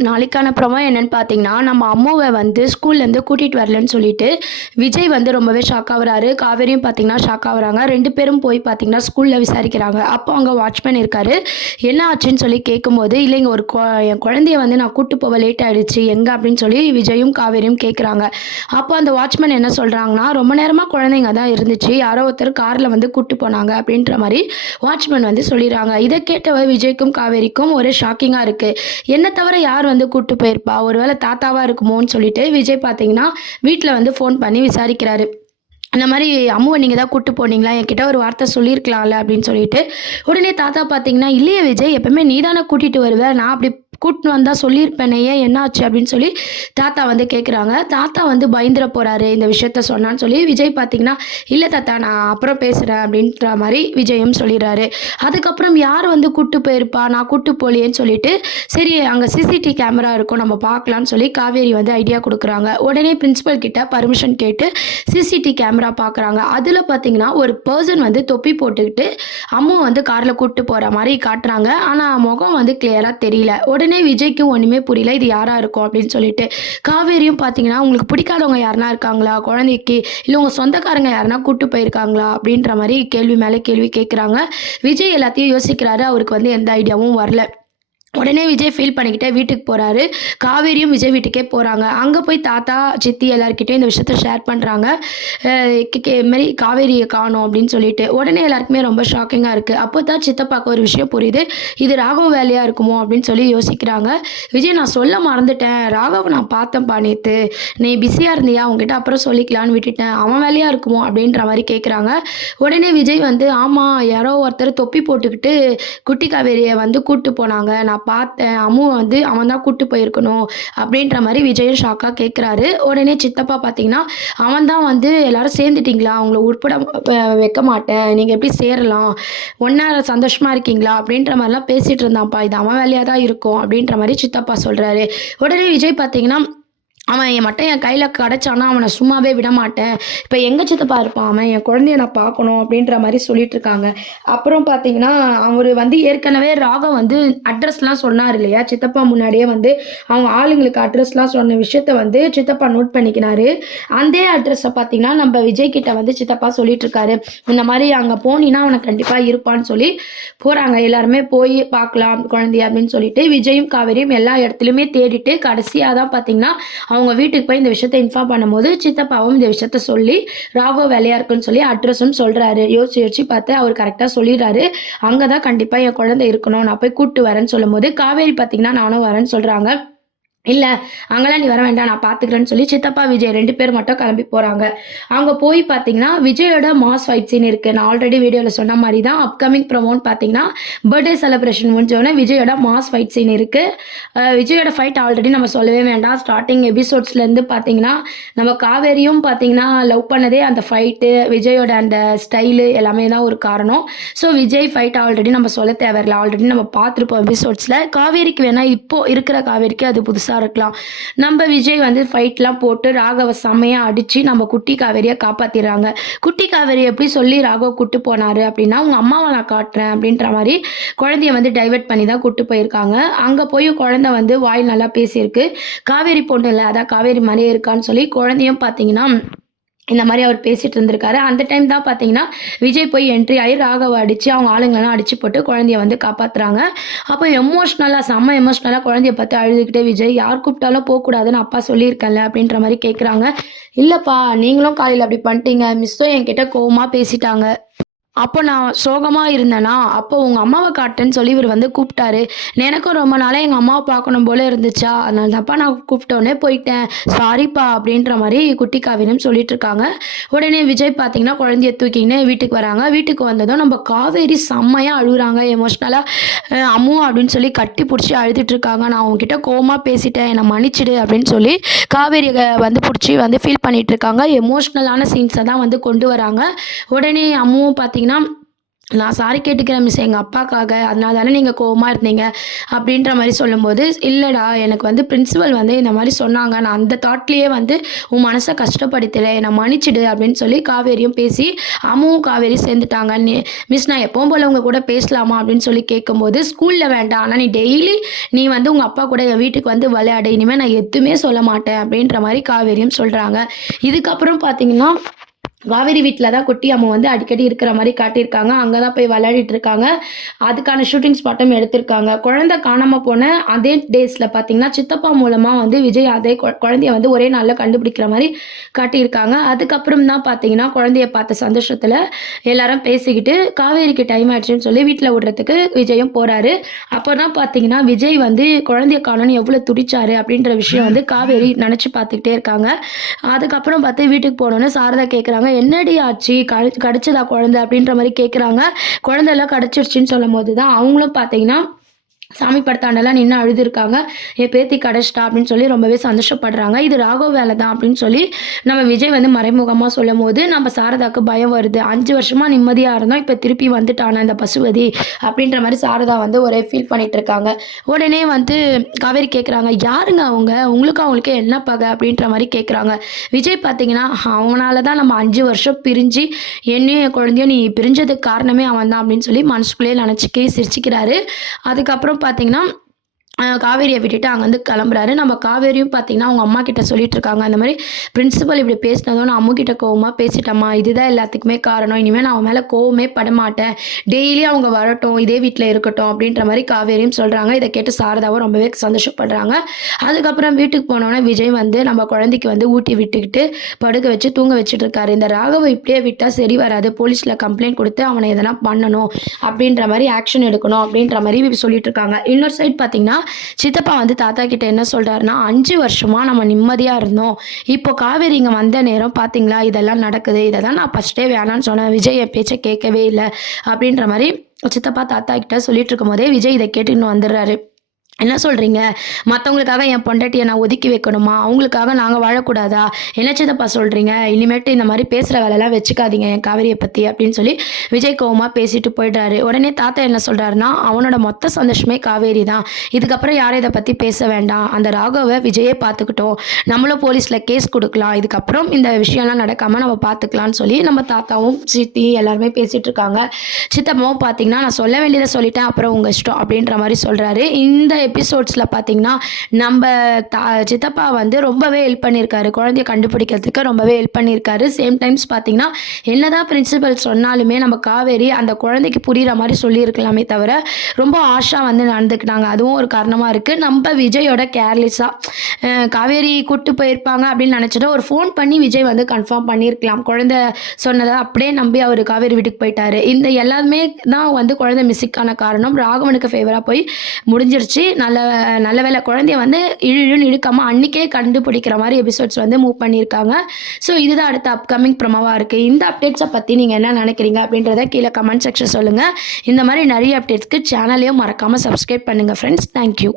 நாளைக்கான ப்ரோமோ என்னன்னு பார்த்தீங்கன்னா, நம்ம அம்முவ வந்து ஸ்கூல்லேருந்து கூட்டிட்டு வரலன்னு சொல்லிட்டு, விஜய் வந்து ரொம்பவே ஷாக் ஆகுறாரு. காவேரியும் பார்த்தீங்கன்னா ஷாக் ஆகுறாங்க. 2 பேரும் போய் பார்த்தீங்கன்னா ஸ்கூல்ல விசாரிக்கிறாங்க. அப்போ அங்க வாட்ச்மேன் இருக்காரு. என்ன ஆச்சுன்னு சொல்லி கேட்கும்போது, இல்லைங்க ஒரு என் குழந்தைய வந்து நான் கூட்டு போக லேட் ஆயிடுச்சு. எங்க அப்படின்னு சொல்லி விஜயும், காவேரியும் கேட்குறாங்க. அப்போ அந்த வாட்ச்மேன் என்ன சொல்றாங்கன்னா, ரொம்ப நேரமா குழந்தைங்க தான் இருந்துச்சு. யாரோ ஒருத்தர் கார்ல வந்து கூட்டு போனாங்க அப்படின்ற மாரி வாட்ச்மேன் வந்து சொல்லிடுறாங்க. இத கேட்ட விஜய்க்கும், காவேரிக்கும் ஒரே ஷாக்கிங்கா இருக்கு. என்ன தவிர யார் வந்து கூட்டு போயிருப்பா? ஒருவேளை தாத்தாவா இருக்குமோன்னு சொல்லிட்டு விஜய் பார்த்தீங்கன்னா, வீட்ல வந்து ஃபோன் பண்ணி விசாரிக்கிறாரு. அந்த மாரி "அம்முவ நீங்க தான் கூட்டு போனீங்களா? என்கிட்ட ஒரு வார்த்தை சொல்லியிருக்கலாம்ல" அப்படின்னு சொல்லிட்டு. உடனே தாத்தா பார்த்தீங்கன்னா, "இல்லையே விஜய் எப்பவுமே நீ தானே கூட்டிட்டு வருவ. நான் அப்படி கூட்டின்னு வந்தா சொல்லியிருப்பேனே, ஏன் என்ன ஆச்சு?" அப்படின்னு சொல்லி தாத்தா வந்து கேட்குறாங்க. தாத்தா வந்து பயந்துற போறாரு இந்த விஷயத்த சொன்னான்னு சொல்லி விஜய் பார்த்தீங்கன்னா, "இல்ல தாத்தா நான் அப்புறம் பேசுறேன்" அப்படின்ற மாரி விஜயும் சொல்லிடுறாரு. அதுக்கப்புறம் யார் வந்து கூட்டு போயிருப்பா? நான் கூட்டு போகலையேன்னு சொல்லிட்டு, சரி அங்க சிசிடிவி கேமரா இருக்கும் நம்ம பார்க்கலான்னு சொல்லி காவேரி வந்து ஐடியா குடுக்குறாங்க. உடனே பிரின்சிபல் கிட்ட பர்மிஷன் கேட்டு சிசிடிவி கேமரா பார்க்குறாங்க. அதில பார்த்தீங்கன்னா, ஒரு பெர்சன் வந்து தொப்பி போட்டுக்கிட்டு அம்முவ வந்து கார்ல கூட்டு போற மாரி காட்டுறாங்க. ஆனா முகம் வந்து கிளியரா தெரியல. உடனே விஜய்க்கும் ஒண்ணுமே புரியல. இது யாரா இருக்கும் அப்படின்னு சொல்லிட்டு. காவேரியும் பார்த்தீங்கன்னா, உங்களுக்கு பிடிக்காதவங்க யாருனா இருக்காங்களா? குழந்தைக்கு இல்ல உங்க சொந்தக்காரங்க யாருனா கூட்டு போயிருக்காங்களா? அப்படின்ற மாரி கேள்வி மேல கேள்வி கேட்குறாங்க. விஜய் எல்லாத்தையும் யோசிக்கிறாரு. அவருக்கு வந்து எந்த ஐடியாவும் வரல. உடனே விஜய் ஃபீல் பண்ணிக்கிட்டே வீட்டுக்கு போறாரு. காவேரியும் விஜய் வீட்டுக்கே போறாங்க. அங்க போய் தாத்தா, சித்தி எல்லார்கிட்டயும் இந்த விஷயத்த ஷேர் பண்றாங்க. அ இது மாரி காவேரிய காணோம் அப்படின்னு சொல்லிட்டு. உடனே எல்லாருக்குமே ரொம்ப ஷாக்கிங்கா இருக்கு. அப்போ தான் சித்தப்பாக்கு ஒரு விஷயம் புரியுது. இது ராகவ் வேலையா இருக்குமோ அப்படின்னு சொல்லி யோசிக்கிறாங்க. விஜய் நான் சொல்ல மறந்துட்டேன். ராகவ நான் பார்த்தேன்ப்பா நேத்து. நீ பிஸியா இருந்தியா? உன்கிட்ட அப்புறம் சொல்லிக்கலான்னு விட்டுட்டேன். அவன் வேலையா இருக்குமோ அப்படின்ற மாரி கேட்குறாங்க. உடனே விஜய் வந்து ஆமா யாரோ ஒருத்தர் தொப்பி போட்டுக்கிட்டு குட்டி காவேரிய வந்து கூட்டு போனாங்க. நான் பார்த்தேன். அம்மு வந்து அவன் தான் கூட்டு போயிருக்கணும். அப்படின்ற மாரி விஜயும் ஷாக்கா கேட்குறாரு. உடனே சித்தப்பா பார்த்தீங்கன்னா, அவன் தான் வந்து எல்லாரும் சேர்ந்துட்டீங்களா? உங்கள உருப்பட வைக்க மாட்டேன். நீங்க எப்படி சேரலாம்? ஒண்ணா சந்தோஷமா இருக்கீங்களா? அப்படின்ற மாரிலாம் பேசிட்டு இருந்தான்ப்பா. இது அவன் வேலையா தான் இருக்கும். அப்படின்ற மாரி சித்தப்பா சொல்றாரு. உடனே விஜய் பார்த்தீங்கன்னா அவன் மட்டும் என் கையில கிடைச்சான்னா, அவன சும்மாவே விடமாட்டேன். இப்ப எங்க சித்தப்பா இருப்பான் அவன்? என் குழந்தைய நான் பார்க்கணும் அப்படின்ற மாரி சொல்லிட்டு இருக்காங்க. அப்புறம் பார்த்தீங்கன்னா, அவரு வந்து ஏற்கனவே ராகவ் வந்து அட்ரஸ்லாம் சொன்னாரு இல்லையா? சித்தப்பா முன்னாடியே வந்து அவங்க ஆளுங்களுக்கு அட்ரஸ்லாம் சொன்ன விஷயத்த வந்து சித்தப்பா நோட் பண்ணிக்கினாரு. அதே அட்ரஸ பார்த்தீங்கன்னா, நம்ம விஜய் கிட்ட வந்து சித்தப்பா சொல்லிட்டு இருக்காரு. இந்த மாரி அங்க போனீன்னா, அவன கண்டிப்பா இருப்பான்னு சொல்லி போறாங்க. எல்லாருமே போய் பார்க்கலாம் குழந்தைய அப்படின்னு சொல்லிட்டு, விஜயும், காவேரியும் எல்லா இடத்துலயுமே தேடிட்டு கடைசியா தான் பார்த்தீங்கன்னா, அவங்க வீட்டுக்கு போய் இந்த விஷயத்த இன்ஃபார்ம் பண்ணும்போது, சித்தப்பாவும் இந்த விஷயத்த சொல்லி, ராகவ் வேலையா இருக்குன்னு சொல்லி அட்ரஸும் சொல்றாரு. யோசிச்சு யோசிச்சு பார்த்து அவர் கரெக்ட்டா சொல்லிடுறாரு. அங்க தான் கண்டிப்பா என் குழந்தை இருக்கணும். நான் போய் கூட்டு வரேன்னு சொல்லும்போது, காவேரி பார்த்தீங்கன்னா, நானும் வரேன்னு சொல்றாங்க. இல்ல, அங்கலாம் நீ வர வேண்டாம். நான் பார்த்துக்கிறேன்னு சொல்லி சித்தப்பா, விஜய் 2 பேர் மட்டும் கிளம்பி போறாங்க. அங்க போய் பார்த்தீங்கன்னா, விஜயோட மாஸ் ஃபைட் சீன் இருக்கு. நான் ஆல்ரெடி வீடியோல சொன்ன மாரி தான் அப்கமிங் ப்ரோமோன்னு பார்த்தீங்கன்னா, பர்த்டே செலிப்ரேஷன் முடிஞ்சோனே விஜயோட மாஸ் ஃபைட் சீன் இருக்கு. விஜயோட ஃபைட் ஆல்ரெடி நம்ம சொல்லவே வேண்டாம். ஸ்டார்ட்டிங் எபிசோட்ஸ்லேருந்து பார்த்தீங்கன்னா, நம்ம காவேரியும் பார்த்தீங்கன்னா, லவ் பண்ணதே அந்த ஃபைட்டு, விஜயோட அந்த ஸ்டைலு எல்லாமே தான் ஒரு காரணம். ஸோ விஜய் ஃபைட் ஆல்ரெடி நம்ம சொல்ல தேவையில்ல. ஆல்ரெடி நம்ம பார்த்துருப்போம் எபிசோட்ஸ்ல. காவேரிக்கு வேணா இப்போ இருக்கிற காவேரிக்கு அது புதுசா இருக்கலாம். நம்ம விஜய் வந்து ஃபைட்லாம் போட்டு ராகவ செம்மையா அடிச்சு நம்ம குட்டி காவேரிய காப்பாத்திடுறாங்க. குட்டி காவேரி எப்படி சொல்லி ராகவ் கூட்டு போனாரு அப்படின்னா, உங்க அம்மாவ நான் காட்டுறேன் அப்படின்ற மாரி குழந்தைய வந்து டைவர்ட் பண்ணி தான் கூட்டு போயிருக்காங்க. அங்க போய் குழந்தை வந்து வாய் நல்லா பேசியிருக்கு. காவேரி பொண்ணு இல்ல, அதான் காவேரி மாரியே இருக்கான்னு சொல்லி குழந்தையும் பார்த்தீங்கன்னா இந்த மாரி அவர் பேசிட்டு இருந்திருக்காரு. அந்த டைம் தான் பார்த்தீங்கன்னா, விஜய் போய் என்ட்ரி ஆயி ராகவ அடிச்சு, அவங்க ஆளுங்களலாம் அடிச்சு போட்டு குழந்தைய வந்து காப்பாத்துறாங்க. அப்போ எமோஷனலா செம்ம எமோஷனலா குழந்தைய பார்த்து அழுதுகிட்டே விஜய், யார் கூப்பிட்டாலும் போக்கூடாதுன்னு அப்பா சொல்லியிருக்கேன்ல அப்படின்ற மாரி கேட்குறாங்க. இல்லப்பா நீங்களும் காலையில அப்படி பண்ணிட்டீங்க. மிஸ்ஸும் என்கிட்ட கோவமா பேசிட்டாங்க. அப்போ நான் சோகமா இருந்தேனா, அப்போ உங்க அம்மாவ காட்டுன்னு சொல்லி இவரு வந்து கூப்பிட்டாரு. எனக்கும் ரொம்ப நாளா எங்க அம்மாவ பார்க்கணும் போல இருந்துச்சா, அதனால தான்ப்பா நான் கூப்பிட்டோனே போயிட்டேன். சாரிப்பா அப்படின்ற மாரி குட்டி காவிரியும் சொல்லிட்டு இருக்காங்க. உடனே விஜய் பார்த்தீங்கன்னா, குழந்தைய தூக்கிக்கின்னு வீட்டுக்கு வராங்க. வீட்டுக்கு வந்ததும் நம்ம காவேரி செம்மையா அழுகுறாங்க எமோஷனலா. அம்மு அப்படின்னு சொல்லி கட்டி புடிச்சு அழுதுட்டு இருக்காங்க. நான் உன்கிட்ட கோவமா பேசிட்டேன். என்ன மன்னிச்சிடு அப்படின்னு சொல்லி காவேரிய வந்து புடிச்சு வந்து ஃபீல் பண்ணிட்டு இருக்காங்க. எமோஷனலான சீன்ஸ தான் வந்து கொண்டு வராங்க. உடனே அம்முவும் பார்த்தீங்கன்னா நான் சாரி கேட்டுக்கிறேன் மிஸ் எங்கள் அப்பாக்காக. அதனால தானே நீங்க கோவமா இருந்தீங்க." அப்படின்ற மாரி சொல்லும்போது, "இல்லடா எனக்கு வந்து பிரின்சிபல் வந்து இந்த மாரி சொன்னாங்க. நான் அந்த தாட்லயே வந்து உன் மனச கஷ்டப்படுத்திட்டேன். என்ன மன்னிச்சிடு." அப்படின்னு சொல்லி காவேரியும் பேசி, அம்முவும் காவேரியும் சேர்ந்துட்டாங்க. "மிஸ் நான் எப்பவும் போல உங்க கூட பேசலாமா?" அப்படின்னு சொல்லி கேட்கும்போது, "ஸ்கூல்ல வேண்டாம். ஆனா நீ டெய்லி நீ வந்து உங்க அப்பா கூட என் வீட்டுக்கு வந்து விளையாடு. இனிமே நான் எதுவுமே சொல்ல மாட்டேன்." அப்படின்ற மாரி காவேரியும் சொல்றாங்க. இதுக்கப்புறம் பார்த்தீங்கன்னா காவேரி வீட்ல தான் குட்டி அம்மா வந்து அடிக்கடி இருக்கிற மாரி காட்டியிருக்காங்க. அங்க தான் போய் விளையாடிட்டு இருக்காங்க. அதுக்கான ஷூட்டிங் ஸ்பாட்டும் எடுத்திருக்காங்க. குழந்தை காணாம போன அதே டேஸ்ல பார்த்தீங்கன்னா, சித்தப்பா மூலமா வந்து விஜய் அதே குழந்தைய வந்து ஒரே நாள்ல கண்டுபிடிக்கிற மாரி காட்டியிருக்காங்க. அதுக்கப்புறம் தான் பார்த்தீங்கன்னா, குழந்தைய பார்த்த சந்தோஷத்துல எல்லாரும் பேசிக்கிட்டு, காவேரிக்கு டைம் ஆயிடுச்சுன்னு சொல்லி வீட்ல விடுறதுக்கு விஜயும் போறாரு. அப்ப தான் பார்த்தீங்கன்னா, விஜய் வந்து குழந்தைய காணோம்னு எவ்வளோ துடிச்சாரு அப்படின்ற விஷயம் வந்து காவேரி நெனச்சு பார்த்துக்கிட்டே இருக்காங்க. அதுக்கப்புறம் பார்த்து வீட்டுக்கு போனோனே சாரதா கேட்குறாங்க, "என்னடி ஆச்சு? கடிச்சதா குழந்தை?" அப்படின்ற மாரி கேட்குறாங்க. குழந்தைலாம் கடிச்சிருச்சுன்னு சொல்லும்போது தான் அவங்களும் பார்த்தீங்கன்னா, சாமி படத்தாண்டலாம் நின்னு அழுதுருக்காங்க. "என் பேத்தி கடைச்சிட்டா" அப்படின்னு சொல்லி ரொம்பவே சந்தோஷப்படுறாங்க. "இது ராகவ் வேல தான்" அப்படின்னு சொல்லி நம்ம விஜய் வந்து மறைமுகமா சொல்லும்போது, நம்ம சாரதாக்கு பயம் வருது. 5 வருஷமா நிம்மதியா இருந்தோம். இப்ப திருப்பி வந்துட்டானா இந்த பசுபதி அப்படின்ற மாரி சாரதா வந்து ஒரே ஃபீல் பண்ணிட்டு இருக்காங்க. உடனே வந்து காவேரி கேட்குறாங்க, "யாருங்க அவங்க? உங்களுக்கும் அவங்களுக்கும் என்ன பகை?" அப்படின்ற மாரி கேட்குறாங்க. விஜய் பார்த்தீங்கன்னா, "அவனால தான் நம்ம 5 வருஷம் பிரிஞ்சு என்னையும் என் குழந்தையும் நீ பிரிஞ்சதுக்கு காரணமே அவன் தான்" அப்படின்னு சொல்லி மனசுக்குள்ளேயே நெனச்சுக்கே சிரிச்சுக்கிறாரு. அதுக்கப்புறம் பார்த்தீங்கன்னா, காவேரிய விட்டுட்டு அங்கருந்து கிளம்புறாரு. நம்ம காவேரியும் பார்த்தீங்கன்னா, அவங்க அம்மா கிட்ட சொல்லிட்டு இருக்காங்க. இந்த மாரி பிரின்சிபல் இப்படி பேசினதும் நான் அம்மு கிட்ட கோவமா பேசிட்டேன்ம்மா. இதுதான் எல்லாத்துக்குமே காரணம். இனிமே நான் அவன் மேல கோவமே படமாட்டேன். டெய்லி அவங்க வரட்டும், இதே வீட்ல இருக்கட்டும் அப்படின்ற மாரி காவேரியும் சொல்றாங்க. இத கேட்டு சாரதாவும் ரொம்பவே சந்தோஷப்படுறாங்க. அதுக்கப்புறம் வீட்டுக்கு போனோனே விஜய் வந்து நம்ம குழந்தைக்கு வந்து ஊட்டி விட்டுக்கிட்டு படுக்க வச்சு தூங்க வச்சுட்டு இருக்காரு. இந்த ராகவ இப்படியே விட்டா சரி வராது. போலீஸ்ல கம்ப்ளைண்ட் குடுத்து அவன எதனா பண்ணணும் அப்படின்ற மாரி ஆக்ஷன் எடுக்கணும் அப்படின்ற மாரி சொல்லிட்டு இருக்காங்க. இன்னொரு சைட் பார்த்தீங்கன்னா, சித்தப்பா வந்து தாத்தா கிட்ட என்ன சொல்றாருன்னா, 5 வருஷமா நம்ம நிம்மதியா இருந்தோம். இப்போ காவேரி இங்க வந்த நேரம் பார்த்தீங்களா, இதெல்லாம் நடக்குது. இத தான் நான் ஃபர்ஸ்ட்டே வேணான்னு சொன்னேன். விஜய் என் பேச்ச கேட்கவே இல்ல. அப்படின்ற மாரி சித்தப்பா தாத்தா கிட்ட சொல்லிட்டு இருக்கும்போதே, விஜய் இத கேட்டுன்னு வந்துர்றாரு. "என்ன சொல்றீங்க? மத்தவங்களுக்காக என் பொண்டாட்டிய நான் ஒதுக்கி வைக்கணுமா? அவங்களுக்காக நாங்க வாழக்கூடாதா? என்ன சித்தப்பா சொல்றீங்க? இனிமேட்டு இந்த மாரி பேசுற வேலைலாம் வச்சுக்காதீங்க என் காவேரிய பத்தி" அப்படின்னு சொல்லி விஜய் கோவமா பேசிட்டு போயிடுறாரு. உடனே தாத்தா என்ன சொல்றாருன்னா, "அவனோட மொத்த சந்தோஷமே காவேரி தான். இதுக்கப்புறம் யாரும் இத பத்தி பேச வேண்டாம். அந்த ராகவ விஜயே பார்த்துக்கட்டும். நம்மளும் போலீஸ்ல கேஸ் குடுக்கலாம். இதுக்கப்புறம் இந்த விஷயம்லாம் நடக்காம நம்ம பார்த்துக்கலாம்னு" சொல்லி நம்ம தாத்தாவும், சித்தி எல்லாருமே பேசிட்டு இருக்காங்க. சித்தப்பாவும் பார்த்தீங்கன்னா, "நான் சொல்ல வேண்டியத சொல்லிட்டேன். அப்புறம் உங்க இஷ்டம்" அப்படின்ற மாரி சொல்றாரு. இந்த எபிசோட்ஸ்ல பார்த்தீங்கன்னா, நம்ப தா சித்தப்பா வந்து ரொம்பவே ஹெல்ப் பண்ணியிருக்காரு. குழந்தைய கண்டுபிடிக்கிறதுக்கு ரொம்பவே ஹெல்ப் பண்ணியிருக்காரு. சேம் டைம்ஸ் பார்த்தீங்கன்னா, என்னதான் பிரின்சிபல் சொன்னாலுமே நம்ம காவேரி அந்த குழந்தைக்கு புரியிற மாரி சொல்லியிருக்கலாமே தவிர, ரொம்ப ஹார்ஷா வந்து நடந்துக்கிட்டாங்க. அதுவும் ஒரு காரணமா இருக்கு. நம்ப விஜயோட கேர்லெஸ்ஸா காவேரி கூட்டு போயிருப்பாங்க அப்படின்னு நெனச்சுட்டு ஒரு ஃபோன் பண்ணி விஜய் வந்து கன்ஃபார்ம் பண்ணியிருக்கலாம். குழந்தை சொன்னத அப்படியே நம்பி அவரு காவேரி வீட்டுக்கு போயிட்டாரு. இந்த எல்லாமே தான் வந்து குழந்தை மிஸ்ஸிங்கான காரணம். ராகவனுக்கு ஃபேவரா போய் முடிஞ்சிருச்சு. நல்ல நல்ல வேளை குழந்தைய வந்து இழுன்னு இழுக்காம அன்னைக்கே கண்டுபிடிக்கிற மாரி எபிசோட்ஸ் வந்து மூவ் பண்ணியிருக்காங்க. ஸோ இதுதான் அடுத்த அப்கமிங் ப்ரோமோவா இருக்கு. இந்த அப்டேட்ஸ பத்தி நீங்க என்ன நெனைக்கிறீங்க? அப்படின்றத கீழ கமெண்ட் செக்ஷன் சொல்லுங்க. இந்த மாரி நெறைய அப்டேட்ஸ்க்கு சேனலையும் மறக்காம சப்ஸ்கிரைப் பண்ணுங்க ஃப்ரெண்ட்ஸ். Thank you.